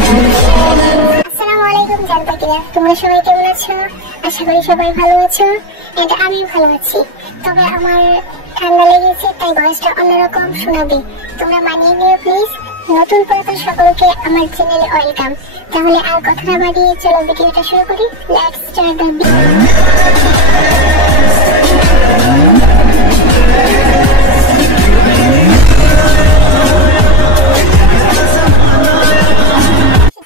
আসসালামু আলাইকুম জানতাকিরা, তোমরা সবাই কেমন আছো? আশা করি সবাই ভালো আছো। এটা আমিও ভালো আছি, তবে আমার ঠান্ডা লেগেছে, তাই ভয়েসটা অন্যরকম শোনাবে। তোমরা মানিয়ে নিও প্লিজ। নতুন পুরাতন সকলকে আমার চ্যানেলে ওয়েলকাম। তাহলে আর কথা না বাড়িয়ে চলো ভিডিওটা শুরু করি। Let's start the video.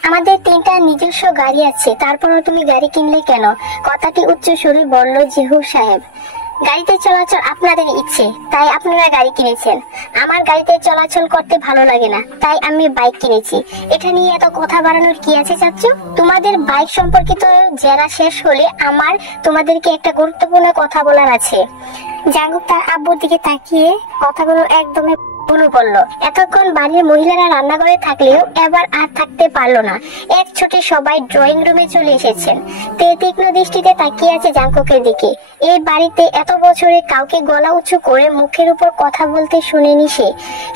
আমাদের তিনটা নিজস্ব গাড়ি আছে, তারপরও তুমি গাড়ি কিনলে কেন? কথাটি উচ্চ সুরে বলল জিহু সাহেব। গাড়িতে চলাচল আপনাদের ইচ্ছে, তাই আপনারা গাড়ি কিনেছেন। আমার গাড়িতে চলাচল করতে ভালো লাগে না, তাই আমি বাইক কিনেছি। এটা নিয়ে এত কথা বাড়ানোর কি আছে চাচ্চু? তোমাদের বাইক সম্পর্কিত জেরা শেষ হলে আমার তোমাদেরকে একটা গুরুত্বপূর্ণ কথা বলার আছে। জাঙ্গুক তার আব্বুর দিকে তাকিয়ে কথাগুলো একদমই বলল। এতক্ষণ বাড়ির মহিলারা রান্নাঘরে থাকলেও এবার আর থাকতে পারলো না। এক ছুটে সবাই ড্রয়িং রুমে চলে এসেছেন। তে তীক্ষ্ণ দৃষ্টিতে তাকিয়ে আছে জাঙ্কুকের দিকে। এই বাড়িতে এত বছরে কাউকে গলা উঁচু করে মুখের উপর কথা বলতে শুনেনি সে।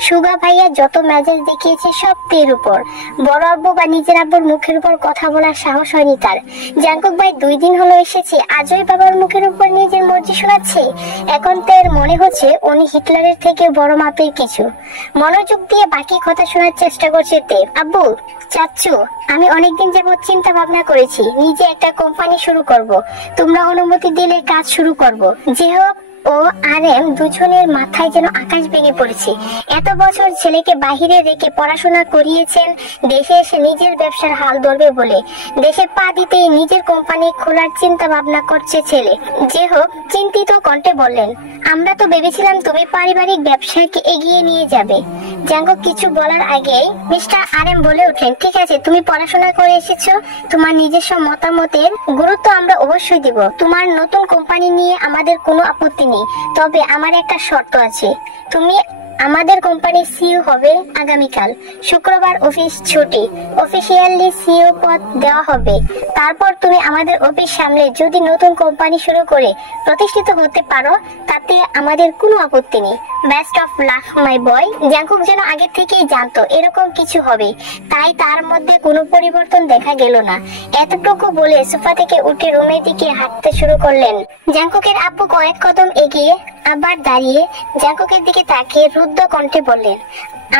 সুগা ভাইয়া যত মেজাজ দেখিয়েছে সব তের উপর। বড় আব্বু বা নিজের আব্বুর মুখের উপর কথা বলার সাহস হয়নি তার। জাঙ্কুক ভাই 2 দিন হলো এসেছে, আজই বাবার মুখের উপর নিজের মর্জি শোনাচ্ছে। এখন তের মনে হচ্ছে উনি হিটলারের থেকে বড় মাপের কিছু। মনোযোগ দিয়ে বাকি কথা শোনার চেষ্টা করছে তে। আব্বু, চাচ্চু, আমি অনেকদিন যাবত চিন্তা ভাবনা করেছি নিজে একটা কোম্পানি শুরু করব। তোমরা অনুমতি দিলে কাজ শুরু করব। যে হোক ও আরএম দুজনের মাথায় যেন আকাশ ভেঙে পড়েছে। এত বছর ছেলেকে বাহিরে রেখে পড়াশোনা করিয়েছেন, দেশে এসে নিজের ব্যবসার হাল ধরবে বলে দেশে পা দিতেই নিজের কোম্পানি খোলার চিন্তা ভাবনা করছে ছেলে। যে হোক চিন্তিত কণ্ঠে বললেন, আমরা তো ভেবেছিলাম তুমি পারিবারিক ব্যবসাকে এগিয়ে নিয়ে যাবে। জাঙ্গুক কিছু বলার আগেই মিস্টার আরএম বলে উঠলেন, ঠিক আছে, তুমি পড়াশোনা করে এসেছো, তোমার নিজস্ব মতামতের গুরুত্ব আমরা অবশ্যই দিব। তোমার নতুন কোম্পানি নিয়ে আমাদের কোনো আপত্তি নেই, তবে আমার একটা শর্ত আছে। তুমি আমাদের কোম্পানির সিইও হবে আগামীকাল। শুক্রবার অফিস ছুটি, অফিসিয়ালি সিইও পদ দেওয়া হবে। তারপর তুমি আমাদের অফিস সামলে যদি নতুন কোম্পানি শুরু করে প্রতিষ্ঠিত হতে পারো, তাতে আমাদের কোনো আপত্তি নেই। Best of luck my boy. Jungkook যেন আগে থেকেই জানতো এরকম কিছু হবে, তাই তার মধ্যে কোনো পরিবর্তন দেখা গেল না। এতটুকু বলে সোফা থেকে উঠে রুমের দিকে হাঁটতে শুরু করলেন। জাঙ্কুকের আব্বু কয়েক কদম এগিয়ে আবার দাঁড়িয়ে জাঙ্কুকের দিকে তাকিয়ে রুদ্ধ কণ্ঠে বললেন,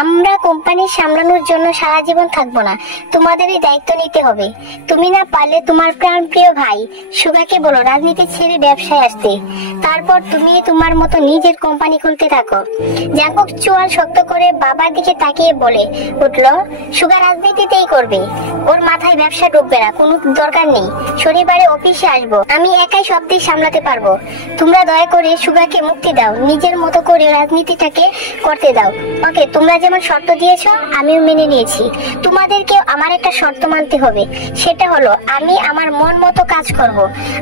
আমরা কোম্পানি সামলানোর জন্য সারা জীবন থাকবো না, তোমাদেরই দায়িত্ব নিতে হবে। তুমি না পারলে তোমার প্রাণপ্রিয় ভাই সুগাকে বলো রাজনীতি ছেড়ে ব্যবসায় আসতে। তারপর তুমি তোমার মতো নিজের কোম্পানি খুলতে থাকো। জাঙ্কুক চোয়াল শক্ত করে বাবার দিকে তাকিয়ে বলে উঠল, সুগা রাজনীতিতেই করবে, ওর মাথায় ব্যবসা ঢুকবে না, কোনো দরকার নেই। শনিবারে অফিসে আসবো, আমি একাই সব দিক সামলাতে পারবো। তোমরা দয়া করে সুগাকে মুক্তি দাও, নিজের মতো করে রাজনীতিটাকে করতে দাও। ওকে, তোমরা যেমন শর্ত দিয়েছো আমিও মেনে নিয়েছি। তোমাদেরকেও আমার একটা শর্ত মানতে হবে, সেটা হলো আমি আমার মন মতো কাজ করব।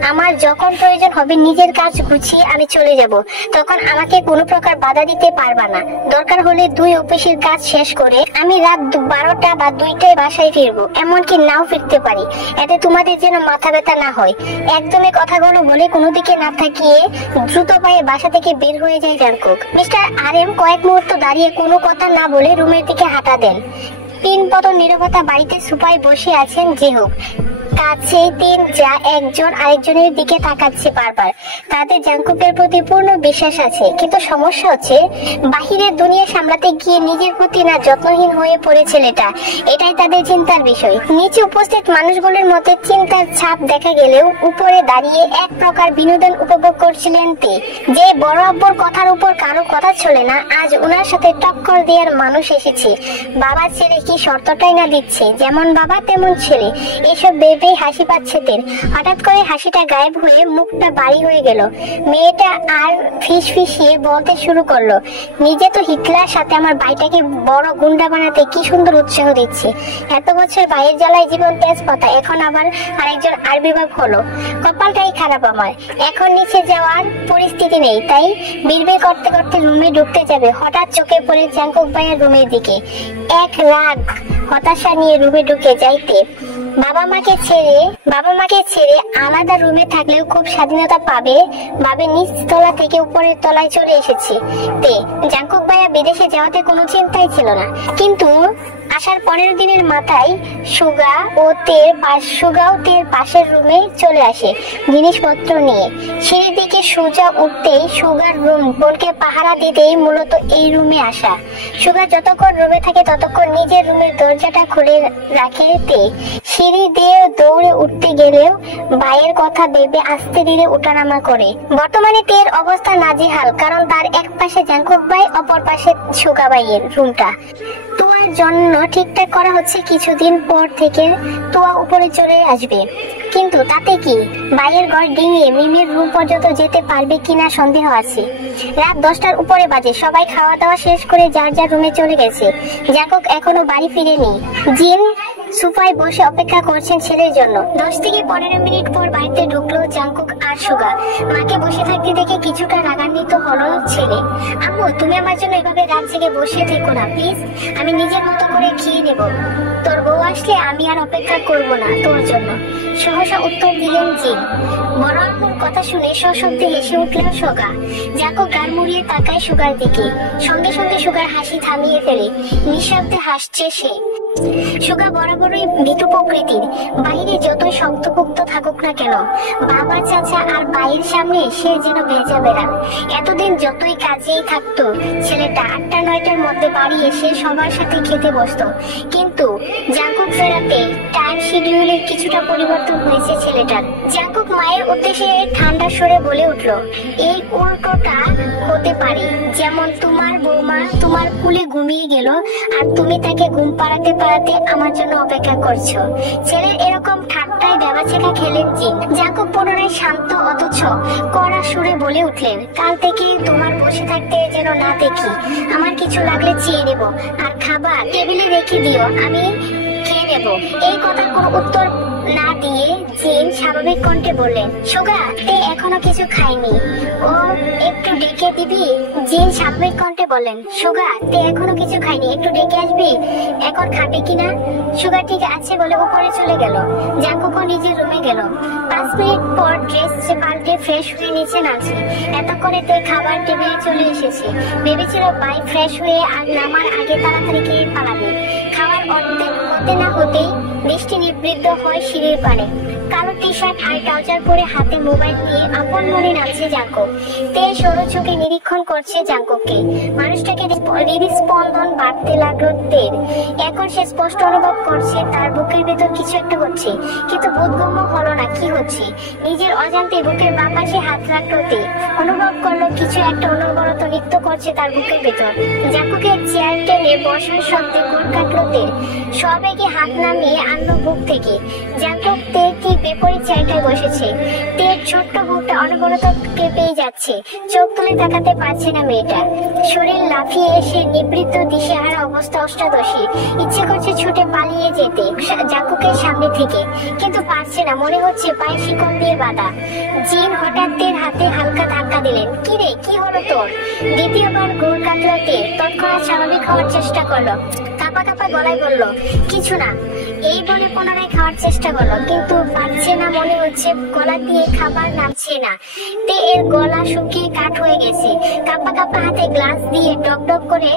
আমার যখন প্রয়োজন হবে নিজের কাজ গুছিয়ে আমি চলে যাব, তখন আমাকে কোনো প্রকার বাধা দিতে পারবা না। দরকার হলে 2 অফিসের কাজ শেষ করে আমি রাত 12টা বা 2টায় বাসায় ফিরবো, এমনকি নাও ফিরতে পারি। এতে তোমাদের যেন মাথা ব্যথা না হয়। একদমই কথাগুলো বলে কোনো দিকে না থাকিয়ে দ্রুত পায়ে বাসা থেকে বের হয়ে যায় জাঙ্কুক। মিস্টার আরএম কয়েক মুহূর্ত দাঁড়িয়ে কোনো কথা না বলে রুমের দিকে হাঁটা দেন। 3 পতন নীরবতা বাড়িতে সোফায় বসে আছেন জিহুক। কাছে 3 যা একজন আরেকজনের দিকে তাকাচ্ছে বারবার। তাদের জাঙ্কুকের প্রতি পূর্ণ বিশ্বাস আছে, কিন্তু সমস্যা হচ্ছে বাহিরের দুনিয়া সামলাতে গিয়ে নিজের প্রতি না যত্নহীন হয়ে পড়ে ছেলেটা। এটাই তাদের চিন্তার বিষয়। নিচে উপস্থিত মানুষগুলোর মধ্যে চিন্তার ছাপ দেখা গেলেও উপরে দাঁড়িয়ে এক প্রকার বিনোদন উপভোগ করছিলেন তে। যে বড় আব্বুর কথার উপর কারো কথা চলে না, আজ উনার সাথে টক্কর দেওয়ার মানুষ এসেছে। বাবার ছেলে কি শর্তটাই না দিচ্ছে, যেমন বাবা তেমন ছেলে। এসব ভেবে হাসি পাচ্ছে তের। হঠাৎ করে হাসিটা গায়েব হয়ে মুখটা বাড়ি হয়ে গেল। মেয়েটা আর ফিসফিসিয়ে বলতে শুরু করলো, নিজে তো হিটলার, সাথে আমার ভাইটাকে বড় গুন্ডা বানাতে কি সুন্দর উৎসাহ দিচ্ছে। এত বছর ভাইয়ের জ্বালায় জীবন তেজপাতা, এখন আবার আরেকজন আবির্ভাব হলো। কপালটাই খারাপ আমার, এখন নিচে যাওয়ার পরিস্থিতি নেই, তাই বিড়বিড় করতে করতে রুমে ঢুকতে যাবে, হঠাৎ চোখে পড়ে জাঙ্কুক ভাইয়ের রুমের দিকে। এক রাগ হতাশা নিয়ে রুমে ঢুকে যাইতে বাবা মাকে ছেড়ে আলাদা রুমে থাকলেও খুব স্বাধীনতা পাবে ভাবে নিচ তলা থেকে উপরের তলায় চলে এসেছে। তে জাঙ্কুক ভাইয়া বিদেশে যাওয়াতে কোনো চিন্তাই ছিল না, কিন্তু আসার 15 দিনের মাথায় সুগাও তের পাশের রুমে চলে আসে জিনিসপত্র নিয়ে। সিঁড়ির দিকে সোজা উঠতেই সুগার রুম বোনকে পাহারা দিতেই মূলত এই রুমে আসা। সুগা যতক্ষণ রুমে থাকে ততক্ষণ নিজের রুমের দরজাটা খুলে রাখে তে। সিঁড়ি দিয়ে দৌড়ে উঠতে গেলেও ভাইয়ের কথা ভেবে আস্তে ধীরে উঠানামা করে। বর্তমানে তের অবস্থা নাজেহাল, কারণ তার এক পাশে জাঙ্কুক ভাই, অপর পাশে সুগা ভাইয়ের রুমটা। তোয়ার জন্য ঠিকঠাক করা হচ্ছে, কিছুদিন পর থেকে তোয়া উপরে চলে আসবে। কিন্তু তাতে কি, ভাইয়ের ঘর ডিঙিয়ে মিমির রুম পর্যন্ত যেতে পারবে কিনা সন্দেহ আছে। রাত 10টার উপরে বাজে, সবাই খাওয়া দাওয়া শেষ করে যার যার রুমে চলে গেছে। জাঙ্কুক এখনো বাড়ি ফিরেনি। জিন সোফায় বসে অপেক্ষা করছেন ছেলের জন্য। 10 থেকে 15 মিনিট পর বাড়িতে ঢুকলো জাঙ্কুক আর সুগা। মাকে বসে থাকতে দেখে কিছুটা রাগান্বিত হলো ছেলে। আম্মু, তুমি আমার জন্য এভাবে রাত জেগে বসে থেকো না প্লিজ, আমি নিজের মতো করে খেয়ে নেব। তোর বউ আসলে আমি আর অপেক্ষা করব না তোর জন্য, সহসা উত্তর দিলেন জিন। বড় আম্মুর কথা শুনে সশব্দে হেসে উঠলেন সুগা। জাঙ্কুক গাল মুড়িয়ে তাকায় সুগার দিকে, সঙ্গে সঙ্গে সুগার হাসি থামিয়ে ফেলে। নিঃশব্দে হাসছে সে। সুগা বরাবরই ভীতু প্রকৃতির, বাইরে যতই শক্তপোক্ত থাকুক না কেন, বাবা চাচা আর ভাইয়ের সামনে সে যেন ভেজা বেড়াল। এতদিন যতই কাজেই থাকতো ছেলেটা, 8টা-9টার মধ্যে বাড়ি এসে সবার সাথে খেতে বসতো। কিন্তু জাঙ্কুক ফেরাতে টাইম শিডিউলের কিছুটা পরিবর্তন হয়েছে ছেলেটার। জাঙ্কুক মায়ের উদ্দেশ্যে ঠান্ডা স্বরে বলে উঠল, এই উল্টোটা হতে পারে, যেমন তোমার বৌমা তোমার কুলে ঘুমিয়ে গেল আর তুমি তাকে ঘুম পাড়াতে পাড়াতে আমার জন্য অপেক্ষা করছো। ছেলের এরকম ঠাট্টায় বেবাচেকা খেলেন জিন। জাঙ্কুক পুনরায় শান্ত অথচ কড়া সুরে বলে উঠলেন, কাল থেকে তোমার বসে থাকতে যেন না দেখি। আমার কিছু লাগলে চেয়ে নেব, আর খাবার টেবিলে রেখে দিও, আমি খেয়ে নেব। এই কথার কোনো উত্তর না দিয়ে জিন স্বাভাবিক কণ্ঠে বললেন, সুগা, তে এখনো কিছু খায়নি, ও একটু ডেকে দিবি? জিন স্বাভাবিক কণ্ঠে বললেন, সুগা, তে এখনো কিছু খায়নি, একটু ডেকে আসবি? এখন খাবে কিনা? সুগা ঠিক আছে বলে উপরে চলে গেল। জাঙ্কুকও নিজের রুমে গেল। 5 মিনিট পর ড্রেস পাল্টে ফ্রেশ হয়ে নিচে নামছে। এতক্ষণে তে খাবার টেবিলে চলে এসেছে। ভেবেছিল ভাই ফ্রেশ হয়ে আর নামার আগে তাড়াতাড়ি খেয়ে পালাবে। খাওয়ার অর্ধেক হতে না হতেই দৃষ্টি নিবৃত্ত হয় সিঁড়ির পানে। কালো টি শার্ট আর ট্রাউজার পরে হাতে মোবাইল নিয়ে আপন মনে নামছে জাঙ্কুক। তে সরু চোখে নিরীক্ষণ করছে জাঙ্কুককে। মানুষটাকে হৃদস্পন্দন বাড়তে লাগলো তের। এখন সে স্পষ্ট অনুভব করছে তার বুকের ভেতর কিছু একটা হচ্ছে, কিন্তু বোধগম্য হলো না কি হচ্ছে। নিজের অজান্তে বুকের বাঁ পাশে হাত রাখলো তে। অনুভব করলো কিছু একটা অনবরত নৃত্য করছে তার বুকের ভেতর। জাঙ্কুকের চেয়ার টেনে বসার শব্দে গোল কাটলো তে। সবেগে হাত নামিয়ে আনলো বুক থেকে। জাঙ্কুক তের ঠিক বিপরীত জায়গায় বসেছে। তের ছোট্ট বুকটা অনবরত কেঁপেই যাচ্ছে। চোখ তুলে তাকাতে পারছে না মেয়েটা। শরীর লাফিয়ে এসে নিবৃত্ত দিশেহারা অবস্থা অষ্টাদশী। ইচ্ছে করছে ছুটে পালিয়ে যেতে জাঙ্কুকের সামনে থেকে, কিন্তু পারছে না, মনে হচ্ছে পায়ে শিকল দিয়ে বাঁধা। জিন হঠাৎ তের হাতে হালকা ধাক্কা দিলেন। কি রে, কি হলো তোর? দ্বিতীয়বার গোল কাটলো তে। তৎক্ষণাৎ স্বাভাবিক হওয়ার চেষ্টা করলো। কাঁপা কাঁপা গলায় বলল, কিছু না। এই বলে পুনরায় খাওয়ার চেষ্টা করলো, কিন্তু পারছে না, মনে হচ্ছে গলা দিয়ে খাবার নামছে না। তে এর গলা শুকিয়ে কাঠ হয়ে গেছে। কাঁপা কাঁপা হাতে গ্লাস দিয়ে ডক ডক করে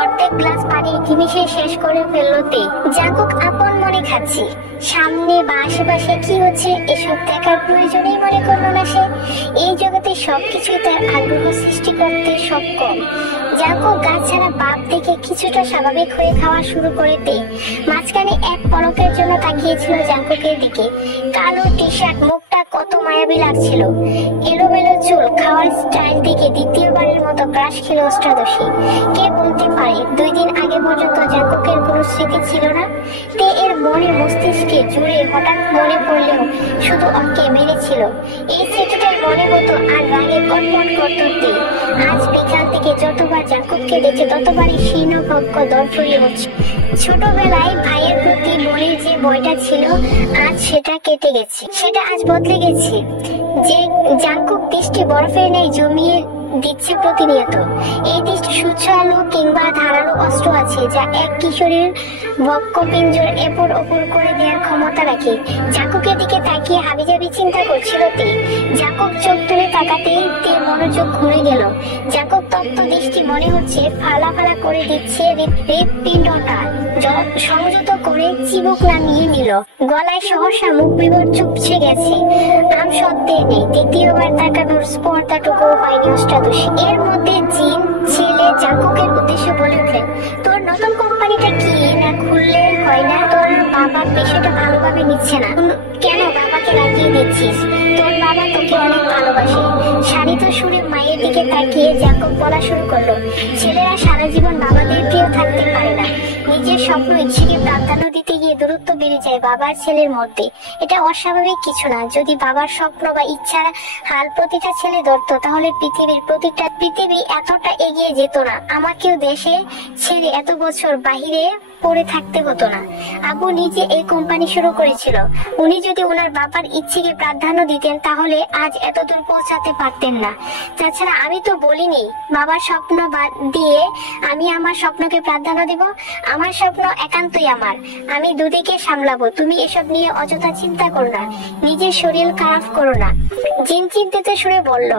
অর্ধেক গ্লাস পানি নিমিশে শেষ করে ফেললো তে। জাঙ্কুক আপন মনে খাচ্ছে। সামনে বা আশেপাশে কি হচ্ছে এসব দেখার প্রয়োজনই মনে করলো না সে। এই জগতে সবকিছুই তার আগ্রহ সৃষ্টি করতে সক্ষম। জাঙ্কুক গাছ ছাড়া বাপ দেখে কিছুটা স্বাভাবিক হয়ে খাওয়া শুরু করে দেয়। মাঝখানে এক পলকের জন্য তাকিয়েছিল জাঙ্কুকের দিকে। কালো টি শার্ট, মুখটা কত মায়াবী লাগছিল। এলোমেলো চুল, খাওয়ার স্টাইল দিকে দ্বিতীয়বারের মতো ক্রাশ খেল অষ্টাদশী। কে বলতে পারে 2 দিন আগে পর্যন্ত জাঙ্কুকের কোনো স্মৃতি ছিল না? তে এর মনে মস্তিষ্কে জুড়ে হঠাৎ মনে পড়লেও শুধু অঙ্কে বেড়েছিল। এই স্মৃতিটার মনে হতো আর রাগে কটমট করত তে। আজ বিকাল থেকে যতবার জাঙ্কুককে দেখে ততবারই শীর্ণ ভক্ষ দরফরিয়ে হচ্ছে। ছোটবেলায় ভাইয়ের প্রতি মনের যে বইটা ছিল আজ সেটা কেটে গেছে, সেটা আজ বদলে গেছে। যে জাঙ্কুক দৃষ্টি বরফের নেই জমিয়ে দিচ্ছে প্রতিনিয়ত। এই দৃষ্টি সুচালো কিংবা ধারালো অস্ত্র আছে যা এক কিশোরীর বক্ষপিঞ্জর এপর ওপর করে দেওয়ার ক্ষমতা রাখে। জাকুবের দিকে তাকিয়ে হাবিজাবি চিন্তা করছিল তে। জাকুব চোখ তুলে তাকাতেই তে মনোযোগ ঘুরে গেল। জাকুব তপ্ত দৃষ্টি মনে হচ্ছে ফালা ফালা করে দিচ্ছে হৃৎপিণ্ডটা সংযত করে চিবুক নামিয়ে নিল। গলায় সহসা মুখ বিবর চুপসে গেছে। আম সত্ত্বে নেই। তৃতীয়বার তাকানোর স্পর্ধাটুকু হয়নি অষ্টাদশ। এর মধ্যে জিন ছেলে জাকুবের উদ্দেশ্যে বলে উঠলেন, তোর নতুন কোম্পানিটা কি না খুললে হয় না? তোর বাবা বিষয়টা ভালোভাবে নিচ্ছে না কেন? বাবাকে লাগিয়ে দিচ্ছিস। তোর বাবা তোকে অনেক ভালোবাসে। শাড়িত সুরে মায়ের দিকে তাকিয়ে জাকুব বলা শুরু করলো, ছেলেরা সারা জীবন বাবাদের প্রিয় থাকতে পারে না। নিজের স্বপ্ন ইচ্ছেকে প্রাধান্য দিতে গিয়ে দূরত্ব বেড়ে যায় বাবার ছেলের মধ্যে। এটা অস্বাভাবিক কিছু না। যদি বাবার স্বপ্ন বা ইচ্ছার হাল প্রতিটা ছেলে ধরতো তাহলে পৃথিবী এতটা এগিয়ে যেত না। আমাকেও দেশে ছেড়ে এত বছর বাহিরে পড়ে থাকতে হতো না। আবু নিজে এই কোম্পানি শুরু করেছিল। উনি যদি ওনার বাবার ইচ্ছেকে প্রাধান্য দিতেন তাহলে আজ এত দূর পৌঁছাতে পারতেন না। তাছাড়া আমি তো বলিনি বাবার স্বপ্ন বাদ দিয়ে আমি আমার স্বপ্নকে প্রাধান্য দেব। আমার স্বপ্ন একান্তই আমার। আমি দুদিকে সামলাবো। তুমি এসব নিয়ে অযথা চিন্তা করো না, নিজের শরীর খারাপ করো না। জিন চিন্তিত সুরে বলল,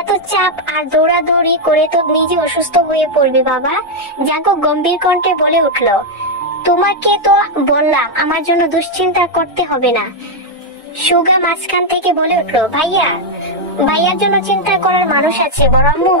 এত চাপ আর দৌড়াদৌড়ি করে তো নিজে অসুস্থ হয়ে পড়বে বাবা। জাকুব গম্ভীর কণ্ঠে বলে উঠল, তোমাকে তো বললাম আমার জন্য দুশ্চিন্তা করতে হবে না। সুগা মাঝখান থেকে বলে উঠল, ভাইয়ার জন্য চিন্তা করার মানুষ আছে বড় আম্মু।